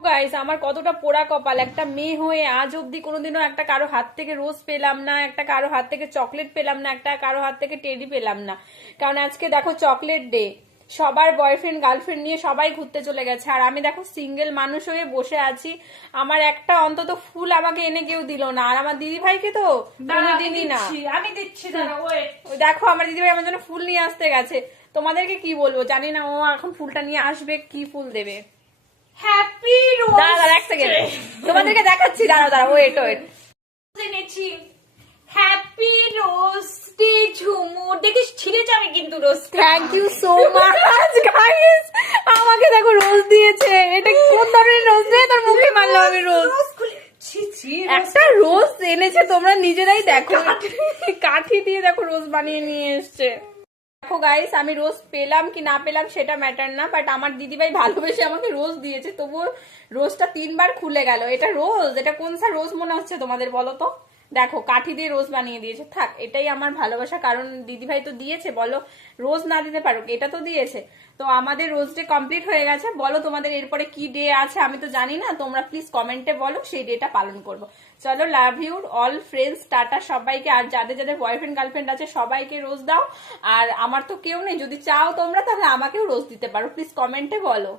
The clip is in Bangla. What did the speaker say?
গাইস, আমার কতটা পোড়া কপাল, একটা মেয়ে হয়ে আজ অব্দি কোনোদিনও একটা কারো হাত থেকে রোজ পেলাম না, একটা কারো হাত থেকে চকলেট পেলাম না, একটা কারো হাত থেকে টেডি পেলাম না। কারণ আজকে দেখো চকলেট ডে, সবার বয়ফ্রেন্ড গার্লফ্রেন্ড নিয়ে সবাই ঘুরতে চলে গেছে, আর আমি দেখো সিঙ্গেল মানুষ হয়ে বসে আছি। আমার একটা অন্তত ফুল আমাকে এনে কেউ দিল না, আর আমার দিদি ভাইকে তো কোনোদিনই না। আমি দিচ্ছি দাঁড়া, ওয়েট। ওই দেখো আমার দিদি ভাই আমার জন্য ফুল নিয়ে আসতে গেছে। তোমাদেরকে কি বলবো জানি না, ও এখন ফুলটা নিয়ে আসবে, কি ফুল দেবে। হ্যাপি রোজ দাঁড়া দাঁড়া এক সেকেন্ড, তোমাদেরকে দেখাচ্ছি, দাঁড়াও দাঁড়াও, ওয়েট ওয়েট। এনেছি। হ্যাপি রোজ ডে ঝুমুর, দেখিস ছিঁড়ে যাবে কিন্তু rose. Thank you so much guys, আমাকে দেখো রোজ দিয়েছে। এটা কোন ধরনের রোজ রে, তোর মুখে মারলাম আমি রোজ। একটা রোজ এনেছে, তোমরা নিজেরাই দেখো, কাঠি দিয়ে দেখো রোজ বানিয়ে নিয়ে এসছে। দেখো গাইস, আমি রোজ পেলাম কি না পেলাম সেটা ম্যাটার না, বাট আমার দিদিভাই ভালোবেসে আমাকে রোজ দিয়েছে, তবুও রোজটা 3 বার খুলে গেল। এটা রোজ? এটা কোন সা রোজ মনে হচ্ছে তোমাদের বলো তো? দেখো কাঠি দিয়ে রোজ বানিয়ে দিয়েছে। থাক, এটাই আমার ভালোবাসা, কারণ দিদিভাই তো দিয়েছে, বলো রোজ না দিতে পারো, এটা তো দিয়েছে। তো আমাদের রোজ ডে কমপ্লিট হয়ে গেছে। বলো তোমাদের এরপরে কি ডে আছে, আমি তো জানি না, তোমরা প্লিজ কমেন্টে বলো, সেই ডেটা পালন করব। চলো, লাভ ইউ অল ফ্রেন্ডস, টাটা সবাইকে। আর যাদের যাদের বয়ফ্রেন্ড গার্লফ্রেন্ড আছে সবাইকে রোজ দাও। আর আমার তো কেউ নেই, যদি চাও তোমরা তাহলে আমাকেও রোজ দিতে পারো, প্লিজ কমেন্টে বলো।